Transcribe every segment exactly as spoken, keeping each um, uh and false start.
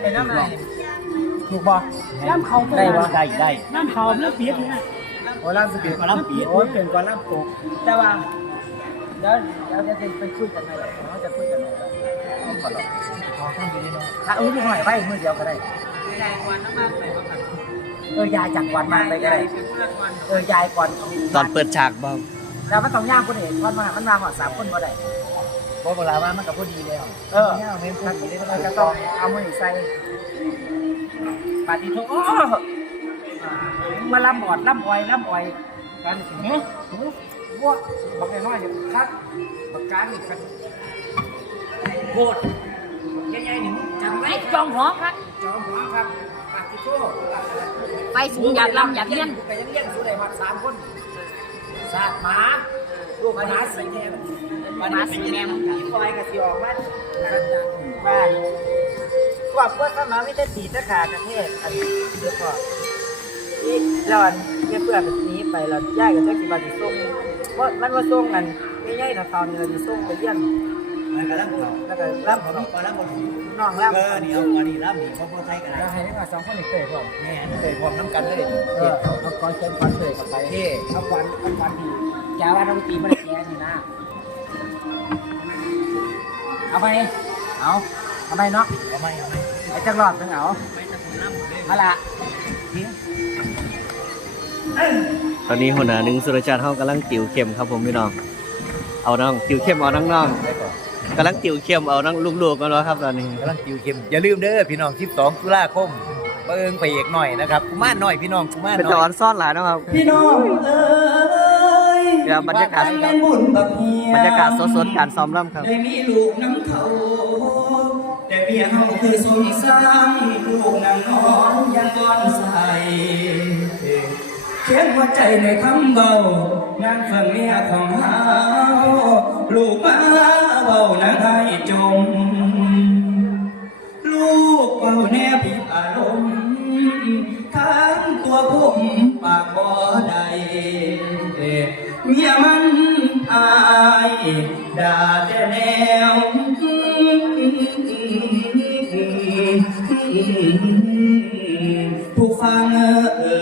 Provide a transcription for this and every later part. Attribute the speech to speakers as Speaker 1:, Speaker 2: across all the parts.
Speaker 1: เป็นน้ำอะไรถูกบ่น้ำเขา
Speaker 2: ได้บ่ได้ได้
Speaker 1: น้ำเขาเลือดปี๊ดเนี่ยโอ้ล่ำสปีดกว่าล่ำปี๊ดโอ้เปลี่ยนกว่าล่ำตกแต่ว่าเดี๋ยวเดี๋ยวจะไปคุยกันหน่อยเราจะคุยกันหน่อยต้องก่อนหรอกพอต้องอยู่ในนู้นถ้าอุ้ยหน่อยไปมือเดียวก็ได้ยายวันน้ำมันใส่มาขัดเออยายจากวันมาไปก็ได้เออยายก่อน
Speaker 2: ตอนเปิดฉากบ้าง
Speaker 1: แต่มันต้องย่างคนเองเพราะมันมันมาหอดสามคนก็ได้เพราะเวลาว่ามันกับพอดีแล้วเออย่างเมนทักนี้มันก็ต้องเอามือใส่ปฏิทุกโอ้มาล่ำบอดล่ำอ้อยล่ำอ้อยกันเฮ้ยพวกบักน้อยอย่างคัดบักการอีกคันโคตรใหญ่ๆหนึ่งจำไว้
Speaker 3: จองหอครับ
Speaker 1: จองหัวครับปฏิทุก
Speaker 3: ไปสูงอยากลำอยากเลี้ยง
Speaker 1: แต่ยังเลี้ยงสูงได้มาสามคนศาสตร์หมาลูกหมาสีแดง
Speaker 3: หมาสีแดง
Speaker 1: ที่ปล่อยกับสีออกมาบ้านกว่าพวกข้ามาไม่ได้ตีตะขาประเทศอันนี้เยอะกว่าที่เราอันเพื่อนเพื่อนแบบนี้ไปเราย่ายกับเจ้ากิบาดิส่งเพราะมันว่าส่งกันไม่ย่ายนะตอนนี้เราดิส่งไปเยี่ยม
Speaker 2: แล้วก็ล่ำเขา
Speaker 1: แล้วก็ล่ำเขา
Speaker 2: ก็ล่ำเขา
Speaker 1: น้องล่ำ
Speaker 2: เออนี่เอาอันนี้ล่ำนี่เขาพูดไทยกัน
Speaker 1: เราให้ได้มาสองคนอีกเตะพร้อม
Speaker 2: แม่เตะพร้อมน้ำกันเลย
Speaker 1: เออเอาก้อนเชิญก้อนเตะกับไปเท่เอาก้อนเอาก้อนดีแกว่าต้องตีมันแกนี่นะเอาไปเอาเอาไปเนาะ
Speaker 2: เอาไม่เอาไม่
Speaker 1: ไอ้จังหลอดจังเอามาละ
Speaker 2: ตอนนี้หัวหน้าหนึ่งสุรชาติเขากำลังติวเข้มครับผมพี่น้องเอาน้องติวเข้มเอาน้องๆกำลังติวเข้มเอาน้องลูกๆกันแล้วครับตอนนี้
Speaker 4: กำลังติวเข้มอย่าลืมเด้อพี่น้องสิบสองตุลาคมเบิ่งไปเอกหน่อยนะครับกุมารหน่อยพี่น้องกุมารหน่อย
Speaker 2: เป็นจอนซ่อนหลายนะครับ
Speaker 1: พี่น้องเอ้ย
Speaker 2: เดี๋ยวบรรยากาศบรรยากาศสดๆการซ้อมรำครับ
Speaker 1: ได้มีลูกน้ำเขาแต่เมียเขาคือสมสร้างลูกนางนอนยังก้อนใสเขียนหัวใจในคำเบานางฟังเมียของเฮาลูกมาเบานางให้จมลูกเบาแนบผิดอารมณ์ทั้งตัวผมปากบ่ได้เมียมันอายด่าแต่แนวผู้ฟังเอ่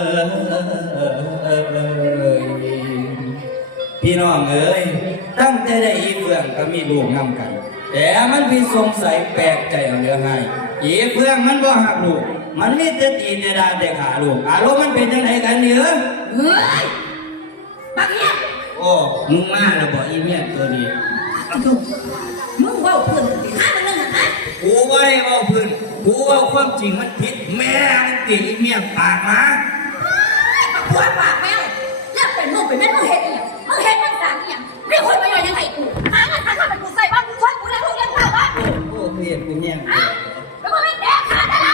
Speaker 1: ยพี่น้องเอ๋ยตั้งแต่ได้อีเฟื่องก็มีลูกนำกันแต่มันพี่สงสัยแปลกใจเอาเรื่องไงอีเฟื่องมันบ่หักลูกมันมีแต่ตีแต่ด่าแต่ขาลูกอารมณ์มันเป็นจังไดกันเนี่ย
Speaker 3: เฮ้ยบักเหี้ย
Speaker 1: โอ้มึงมาแล้วบอกอีเมียตัวนี้
Speaker 3: มึงว่าเพื่อนหามันนึงนะ
Speaker 1: กูไม่ได้ว่าเพื่อนกูว่าความจริงมันผิดแม่มันตีอีเมียปากมา
Speaker 3: บักหัวปากแมวแล้วเป็นมึงเป็นแม่มึงเห็นเนี่ยมึงเห็นมึงสั่งเนี่ยไม่ควรมาอย่างยังไงกูหาเงินหาข้าวมันกูใส่บ้านกูช่วยกูแล้วกูยังเปล่าวะ
Speaker 1: โอ้เห็นกูเนี่ย
Speaker 3: แล้วมึงไม่แดกขาดแล้ว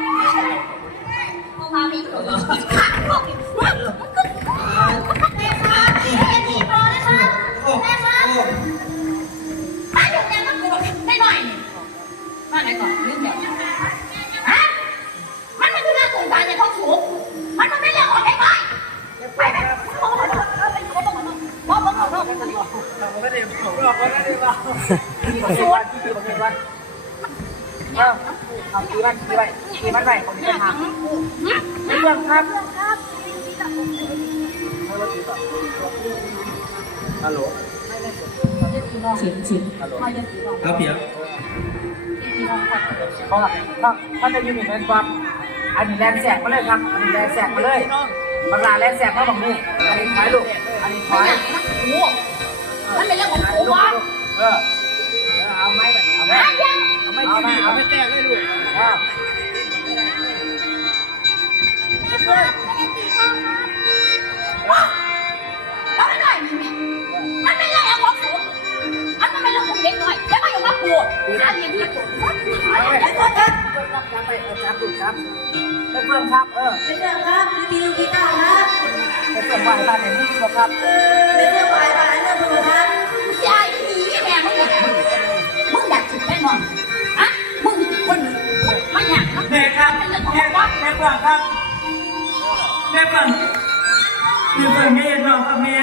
Speaker 3: มึงมามีขาดพวกนี้มันก็มันแดกขาดที่เห็นที่พอนะคะแม่มาถ้าอยู่เนี่ยมันกูได้หน่อยมาไหนก่อนเรื่องเดียวฮะมันไม่คือหน้าสงสารในท้องสูงมันมันไม่เรียกออกได้ไหมไปไปโอ้โหไปอยู่ก็ต้องมาบอกบอกบอกบอก
Speaker 1: เราไม่ได้บอกเราไม่ได้บอกกี่วันกี่วันกี่วันเออเอากี่วันกี่วันกี่วันไปผมจะถามไม่เรื่องครับฮัลโหล
Speaker 3: เสียงเสียง
Speaker 1: ครับเพียงเพราะถ้าถ้าจะยืนอยู่ในความอันนี้แรงแสกมาเลยครับอันนี้แรงแสกมาเลยบางรายแรงแสกมาบังนี่อันนี้ถอยลูกอันนี้ถอย
Speaker 3: มันเป็นเรื่องของกูวะ
Speaker 1: เออเอาไม้แบบเอาไม้เอาไม้เอาไม้เอาไม้แตกเลยลูกอ้าว
Speaker 3: แล้วไม่หน่อยมันเป็นเรื่องของกูมันไม่เป็นเรื่องของเด็กหน่อยแล้วมาอยู่กับกูถ้าเรียนที่กูแล้วก็จะ
Speaker 1: จับไปเอาจับดูจับเป็นเพื่อนครับเออ
Speaker 3: เป็นเรื่องครับตีลูกกีตาร์ครับ
Speaker 1: เป็นเพื่อนวายบ้านไหนนี่ครับ
Speaker 3: เป็นเรื่องวายบ้านเรื่องโทรทัศน์ยายหนีแม่มึงมึงอยากถึงแม่นอนอะมึงคนไม่อยาก
Speaker 1: แม่ครับแม่ครับแม่เพื่อนครับแม่เพื่อนแม่เพื่อนแม่ยังรอครับแม่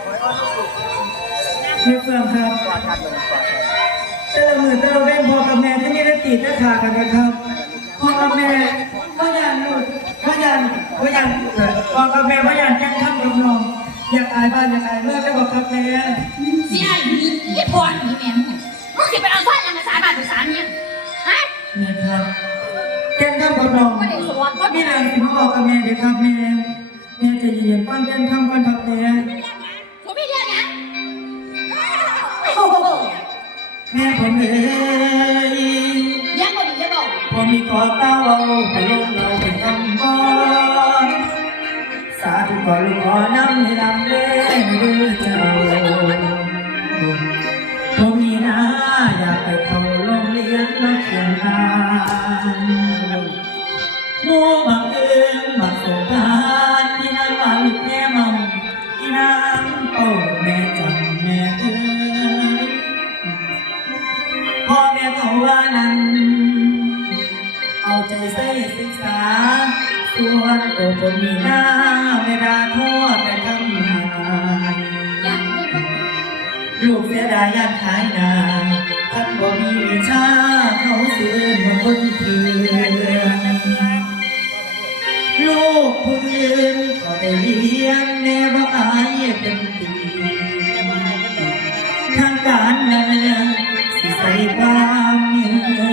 Speaker 1: แม่เพื่อนครับแต่ละมือแต่ละเว้นพอกับแม่ที่นี่ได้ตีได้ขากันนะครับพอ
Speaker 5: ครับแก้มข้ามกับน้อง
Speaker 3: ไม่ได้สอนก็
Speaker 5: มีเรื่องที่มาบอกกับแม่เด็กครับแม่แม่ใจะเย็นๆฟังแก้มข้ามก่อนครับแม่
Speaker 3: ผมไม่เรียกนะ
Speaker 5: แม่ผมเอ๋ย
Speaker 3: ยังไม่ดียังบอก
Speaker 5: พอมีขอเต้าเอาไปลงเราเป็นคำบอนสาธุขอลูกขอน้ำให้ดำเด้อเด้อเจ้าผมมีนะอยากไปเข้าโรงเรียนมาเขียนอ่านโมบังเอิญบังสงกรานต์ที่นั่งว่าลูกแม่มังที่นั่งโอ้แม่จังแม่เอ๋ยพ่อแม่เขาว่านั้นเอาใจใส่ศึกษาส่วนตัวผมมีหน้าไม่ได้โทษแต่ทำหาย
Speaker 3: ยังไม่บอก
Speaker 5: ลูกเสียดายยากขายนาท่านบ่มีวิชาเขาเสื่อมาบนเพื่อนลูกผู้อื่นก็ได้เลี้ยงแม่บ่อายเป็นตีทางการเมืองสิใส่ความเหนื่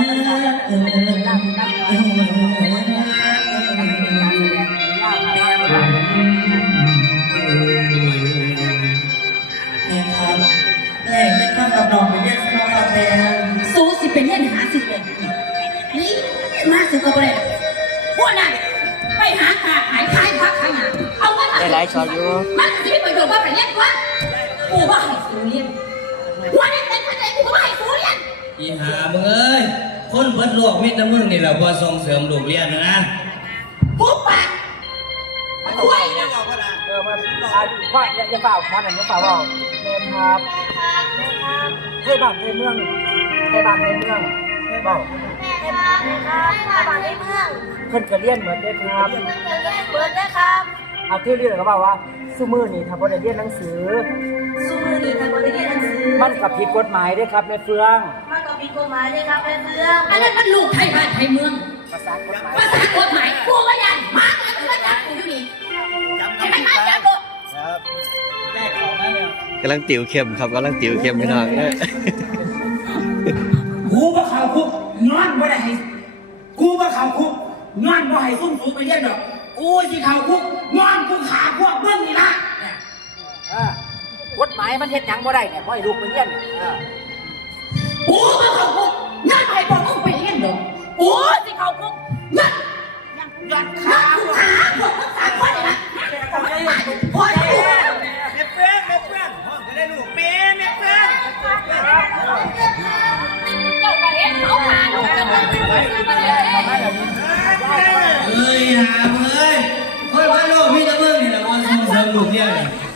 Speaker 5: แม่ครับแม่คิดข้ากับน้องไปเรียกสนองกับแม่
Speaker 3: สู้สิเป็นเรื่องหาสิเป็นนี่มาสึกกับอะไรพวกนั้นไปหาขาขายขายพักขายงานเอาเงินมา
Speaker 2: ได้หลายช็อตอยู่
Speaker 3: มันจะไม่ประโยชน์ว่าไปเรียกว่ากูว่าให้สูเรียนวันนี้เป็นคนไหนกูว่าให้สูเรียน
Speaker 6: อีหามึงเอ้ย คนเบิดโลกมิตรมึงนี่แหละพอส่งเสริมลูกเรียนนะนะ
Speaker 3: ปุ๊บปะมาคุยนะ
Speaker 1: เออมาอ่าว่าอย่าอย่าเปล่าพอหน่อยอย่าเปล่าเปล่าเมนครับเทบ้านเทเมืองเทบ้านเทเมืองเปล่า
Speaker 3: แม่ครับแม่ครับแม่บ้านในเมือง
Speaker 1: เพิ่นก็เรียนเหมือนเด้ครับ
Speaker 3: เมืองเกิดแรกเปิดด้วยครับ
Speaker 1: เอาที่เรียนก็บอกว่าซุมื้อนี่ถ้าบ่ได้เรียนหนังสือ
Speaker 3: สู้มือดีแต่บริเวณหนังสือ
Speaker 1: มันก็ผิดกฎหมายเด้ครับแม่เฟือง
Speaker 3: มันก็มีกฎหมายด้วยครับแม่เฟืองอันนั้นมันลูกไทยบ้านไทยเมือง
Speaker 1: ภาษากฎหมาย
Speaker 3: ภาษากฎหมายกูว่ายันมาเลยกูว่ายันกูอยู่นี่เห็นไหมมาจับตัว
Speaker 2: กำลังติวเข้มครับกำลังติวเข้มพี่น้องเอ้ย
Speaker 5: กูบ่เข้าคุกย้อนบ่ได้ให้กูบ่เข้าคุกย้อนบ่ให้ซุ่มสูงไปเรียนดอกกูสิเข้าคุกย้อนกูขาพวกเบิ่งนี่ล่ะ
Speaker 1: เออกฎหมายมันเฮ็ดหยังบ่ได้เนี่ยบ่ให้ลูกไปเรียนเออ
Speaker 3: กูมาเข้าคุกยันไปบอกมึงไปเรียนเด้อกูสิเข้าคุกยันยันขาขาพวกมึงสามคนนี่นะพ่อจะรู้
Speaker 6: แม่เพื่อนแม่เพื่อนห้องจะได้ลูกแม่แม่เพื่อน
Speaker 3: เจ้าก็เห็นเขาหาลูกกันเลย
Speaker 6: เอ้ยหามึงเอ้ย คนเบิดโลกมิตรมึงนี่แหละพอส่งเสริมลูกเรียน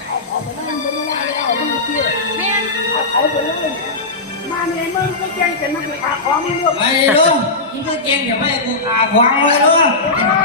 Speaker 1: มาในเมืองก็แจ้งจะมาคือขาของมึงด้วย
Speaker 6: ไม่ลุงมึงก็เก่งอย่าไม่ให้กูขาขวางเลยลุง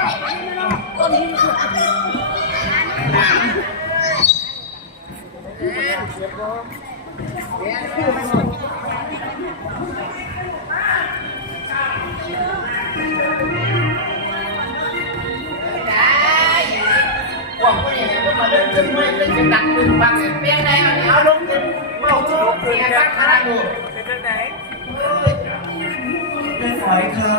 Speaker 1: พวกคนนี้พวกมาเดินขึ้นไม่เป็นจังดักขึ้นบังเปียงใดเอาลงขึ้นเมาสิลงขึ้นสักขนาดนู้นเป็นจังไหน
Speaker 5: ได้ฝอยครับ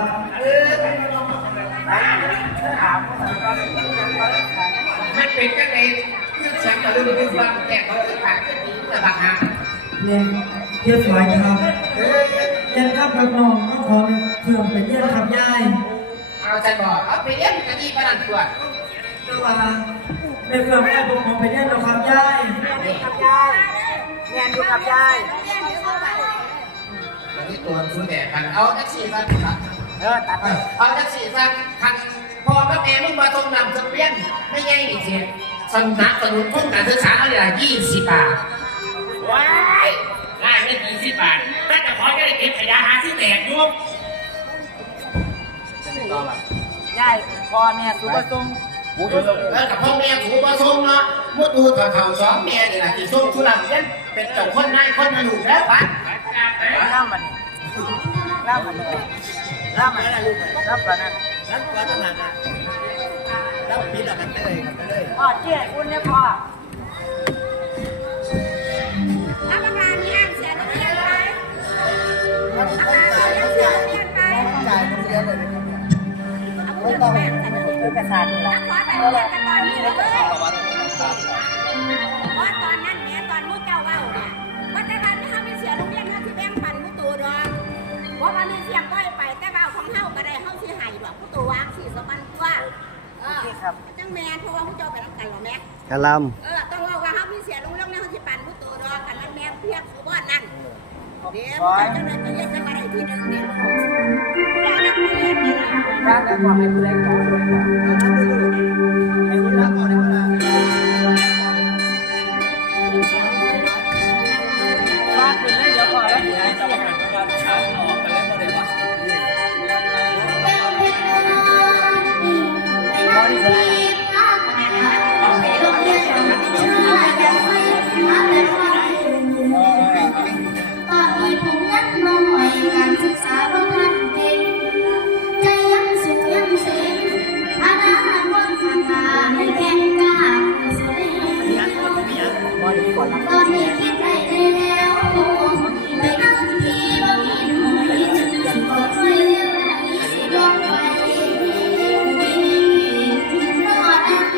Speaker 1: มันเป็นจังไหนคือฉันมาเดินขึ้นบังแต่เขาจะผ่านจะดีแต่บังหา
Speaker 5: เนี่ยเรียบร้อยครับเรียนครับกับน้องก็ขอเพื่อนไปเรียนครับยาย
Speaker 1: เอาฉันบอกเอาไปเลี้ยงกันดีขนาดตัว
Speaker 5: แต่ว่าในเพื่อนแม่ผมผมไปเรียนแล้วครับยาย
Speaker 1: กับยายเรียนอยู่กับยาย
Speaker 7: วันนี้ตัวคุณแดดกันเอาแท็กซี่มาครับ
Speaker 1: เออตัดไป
Speaker 7: เอาแท็กซี่มาคันพอพระแม่มึงมาตรงนำสเปียนไม่ใช่อีกเสียสนับสนุนทุนการศึกษาเอาอย่างยี่สิบบาท
Speaker 6: ว้ายได้ไม่ถึงสิบบาทถ้าจะขอจะได้เก็บขยะหาที่แตกอยู่
Speaker 1: ยายพ่อแม่สุภาพทรง
Speaker 7: แล้วกับพ่อแม่ถูกมาส่งเนาะมุดดูเถ่าๆสองแม่นี่แหละที่ส่งทุลังเล่นเป็นเจ้าคนนายคนมาหนุกแล้วปัด
Speaker 1: ล่ามมันล่ามมันล่ามมันล่ามกันนั่น
Speaker 4: รับก่อนตั้งนานนะรับปีละกันไปเลยกันไปเลย
Speaker 1: พ่อเจี๊ยคุณเนี่ยพ่อ
Speaker 3: อาการนี้อ่านเสียงเรียนไปอาการเสียงเรียนไป
Speaker 1: จ่ายดี๋ยวเดี๋ยว
Speaker 3: เอา
Speaker 1: ไม่
Speaker 3: เพื่อน
Speaker 1: ต้อง
Speaker 3: แม่กันเลย
Speaker 1: เอกสารนี่ละ
Speaker 3: ขอไปเรียนกันตอนนี้เลยเพราะตอนนั้นแม่ตอนมุกเจ้าเว้าเนี่ยว่าแต่การที่เขาไม่เสียโรงเรียนเขาที่แบ่งปันผู้ตูดอกเพราะว่ามีเสียงก้อยไปแต่ว่าของเฮาก็ได้เฮาสิให้ดอกผู้ตูวางสี่สมันตัวเออจังแม่เพราะว่าผู้เจ้าไปรับกันหรอแม่
Speaker 2: กะล
Speaker 3: เออต้องว่าว่าเฮามีเสียโรงเรียนเฮาสิปันผู้ตูดอกกันนั้นแม่เพียกคือว่านั่นเดี๋ยวผู้เจ้าจังได๋ไปเรียนจังได๋ที่นึงเดี๋ยวว่านักเรียนนี่ล่ะ
Speaker 1: ร่างแล้วบอกให้ผู้เล่นก่อนให้ผู้เล่นก่อนให้ผู้เล่นลากไปเลยเดี๋ยวพอแล้วเดี๋ยวให้จะมาหันกันช้าออกไปแล้วก็ได้ว่าบอดี้เซอร์
Speaker 3: ตอนนี้ผมยังน้อยการศึกษาบ่ทันเก่งใจยังสุขยังเสียงอนาคตข้างหน้าให้แข็งกล้าคือสุด
Speaker 1: บอดี้ก่อนนะ
Speaker 3: ตอนนี้คิดได้แล้วไปนั่งที่บ่มีหน่วยสิบ่ค่อยเร็วไหนสิลองไปรอดัง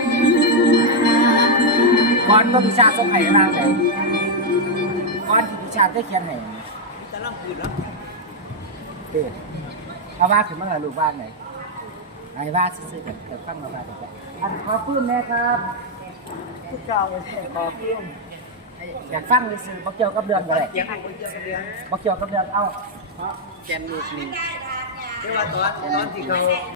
Speaker 1: ก่อนก็พิชาส่งให้ร่างไหนก่อนที่พิชาได้เขียนให้จะร่างคืนแล้วเด็ดเอาว่าขึ้นมาหาลูกบ้านไหนไอ้ว่าซื้อๆแต่ฟังมาบ้านแต่อันขอพื้นนะครับทุกเจ้าขอพื้นอยากฟังเลยซื้อบักเกี่ยวกับเดือนก็ได้บักเกี่ยวกับเดือนเอา
Speaker 2: ำแกนลูกนี่
Speaker 3: ได้ดา
Speaker 1: เรียกว่าตอนตอนที่เขา